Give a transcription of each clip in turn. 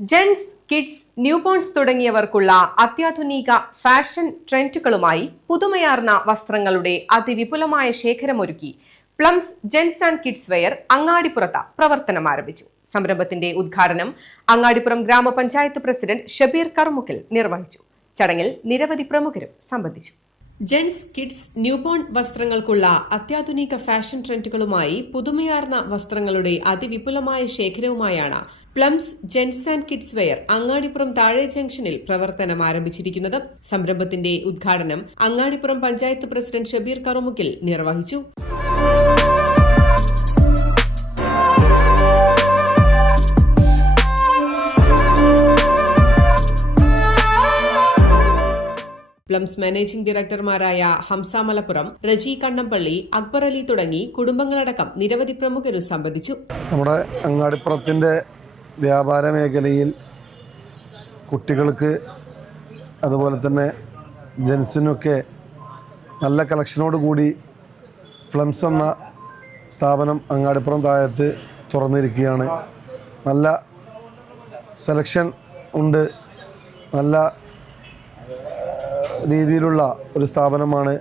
Gents, kids, ന്യൂബോൺസ് തുടങ്ങിയവർക്കുള്ള അത്യാധുനിക fashion ട്രെൻഡുകളുമായി പുതുമയാർന്ന വസ്ത്രങ്ങളുടെ അതിവിപുലമായ ശേഖരമൊരുക്കി Plums gents and kids wear അങ്ങാടിപ്പുറത്ത് പ്രവർത്തനം ആരംഭിച്ചു. സംരംഭത്തിന്റെ ഉദ്ഘാടനം അങ്ങാടിപ്പുറം ഗ്രാമപഞ്ചായത്ത് പ്രസിഡന്റ് ഷബീർ കറുമുക്കിൽ നിർവഹിച്ചു. ചടങ്ങിൽ നിരവധി പ്രമുഖരും സംബന്ധിച്ചു. ജെൻസ്, കിഡ്സ്, ന്യൂബോൺ വസ്ത്രങ്ങൾക്കുള്ള അത്യാധുനിക ഫാഷൻ ട്രെൻഡുകളുമായി പുതുമയാർന്ന വസ്ത്രങ്ങളുടെ അതിവിപുലമായ ശേഖരവുമായാണ് Plums gents and kids wear Angadipuram താഴെ ജംഗ്ഷനിൽ പ്രവർത്തനം ആരംഭിച്ചിരിക്കുന്നത്. സംരംഭത്തിന്റെ ഉദ്ഘാടനം അങ്ങാടിപ്പുറം പഞ്ചായത്ത് പ്രസിഡന്റ് ഷബീർ കറുമുക്കിൽ നിർവഹിച്ചു. പ്ലംസ് മാനേജിംഗ് ഡയറക്ടർമാരായ ഹംസ മലപ്പുറം, റജി കണ്ണമ്പള്ളി, അക്ബർ അലി തുടങ്ങി കുടുംബങ്ങളടക്കം നിരവധി പ്രമുഖരും സംബന്ധിച്ചു. നമ്മുടെ അങ്ങാടിപ്പുറത്തിന്റെ വ്യാപാര മേഖലയിൽ കുട്ടികൾക്ക് അതുപോലെ തന്നെ ജെൻസിനൊക്കെ നല്ല കളക്ഷനോട് കൂടി പ്ലംസ് എന്ന സ്ഥാപനം അങ്ങാടിപ്പുറം താഴത്ത് തുറന്നിരിക്കുകയാണ്. നല്ല സെലക്ഷൻ ഉണ്ട്, നല്ല രീതിയിലുള്ള ഒരു സ്ഥാപനമാണ്.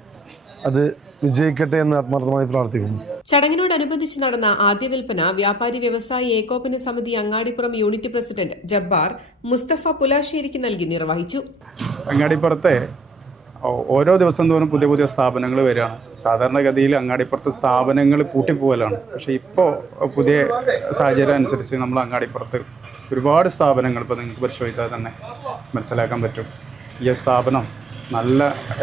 അത് വിജയിക്കട്ടെ എന്ന് ആത്മാർത്ഥമായി പ്രാർത്ഥിക്കുന്നു. ചടങ്ങിനോടനുബന്ധിച്ച് നടന്ന ആദ്യ വിൽപ്പന വ്യാപാരി വ്യവസായി ഏകോപന സമിതി അങ്ങാടിപ്പുറം യൂണിറ്റ് പ്രസിഡന്റ് ജബ്ബാർ മുസ്തഫ പുലാശ്ശേരിക്ക് നൽകി നിർവഹിച്ചു. അങ്ങാടിപ്പുറത്തെ ഓരോ ദിവസം തോറും പുതിയ പുതിയ സ്ഥാപനങ്ങൾ വരികയാണ്. സാധാരണഗതിയിൽ അങ്ങാടിപ്പുറത്തെ സ്ഥാപനങ്ങൾ പൂട്ടിപ്പോകലാണ്. പക്ഷേ ഇപ്പോൾ പുതിയ സാഹചര്യം അനുസരിച്ച് നമ്മൾ അങ്ങാടിപ്പുറത്ത് ഒരുപാട് സ്ഥാപനങ്ങൾ ഇപ്പോൾ നിങ്ങൾക്ക് പരിശോധിച്ചാൽ തന്നെ മനസ്സിലാക്കാൻ പറ്റും. ഈ സ്ഥാപനം നല്ല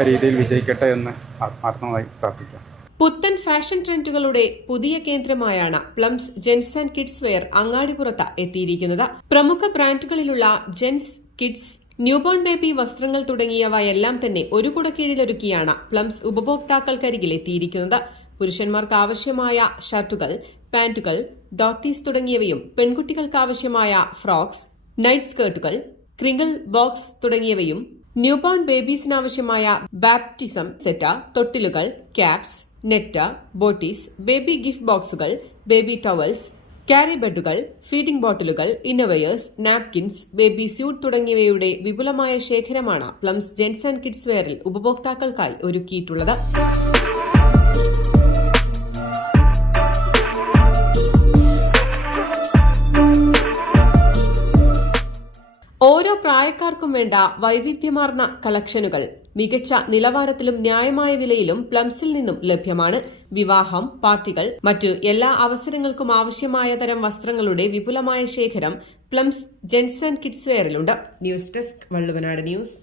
രീതിയിൽ വിജയിക്കട്ടെ എന്ന് ആത്മാർത്ഥമായി പ്രാർത്ഥിക്കാം. പുത്തൻ ഫാഷൻ ട്രെൻഡുകളുടെ പുതിയ കേന്ദ്രമായാണ് Plums gents and kids wear അങ്ങാടിപ്പുറത്ത് എത്തിയിരിക്കുന്നത്. പ്രമുഖ ബ്രാൻഡുകളിലുള്ള ജെൻസ്, കിഡ്സ്, ന്യൂബോൺ ബേബി വസ്ത്രങ്ങൾ തുടങ്ങിയവയെല്ലാം തന്നെ ഒരു കുടക്കീഴിലൊരുക്കിയാണ് പ്ലംസ് ഉപഭോക്താക്കൾക്കരികിൽ എത്തിയിരിക്കുന്നത്. പുരുഷന്മാർക്ക് ആവശ്യമായ ഷർട്ടുകൾ, പാന്റുകൾ, ധോത്തീസ് തുടങ്ങിയവയും പെൺകുട്ടികൾക്ക് ആവശ്യമായ ഫ്രോക്സ്, നൈറ്റ് സ്കേർട്ടുകൾ, ക്രിങ്കിൾ ബോക്സ് തുടങ്ങിയവയും ന്യൂബോൺ ബേബീസിനാവശ്യമായ ബാപ്റ്റിസം സെറ്റ്, തൊട്ടിലുകൾ, caps, net, booties, baby gift ബോക്സുകൾ, ബേബി ടവൽസ്, ക്യാരി ബെഡുകൾ, ഫീഡിംഗ് ബോട്ടിലുകൾ, ഇന്നർവെയേഴ്സ്, നാപ്കിൻസ്, ബേബി സ്യൂട്ട് തുടങ്ങിയവയുടെ വിപുലമായ ശേഖരമാണ് പ്ലംസ് ജെൻസ് ആൻഡ് കിഡ്സ് വെയറിൽ ഉപഭോക്താക്കൾക്കായി ഒരുക്കിയിട്ടുള്ളത്. ഓരോ പ്രായക്കാർക്കും വേണ്ട വൈവിധ്യമാർന്ന കളക്ഷനുകൾ മികച്ച നിലവാരത്തിലും ന്യായമായ വിലയിലും പ്ലംസിൽ നിന്നും ലഭ്യമാണ്. വിവാഹം, പാർട്ടികൾ, മറ്റു എല്ലാ അവസരങ്ങൾക്കും ആവശ്യമായ തരം വസ്ത്രങ്ങളുടെ വിപുലമായ ശേഖരം പ്ലംസ് ജെൻസ് ആൻഡ് കിഡ്സ് വെയറിലുണ്ട്. News desk, Valluvanad news.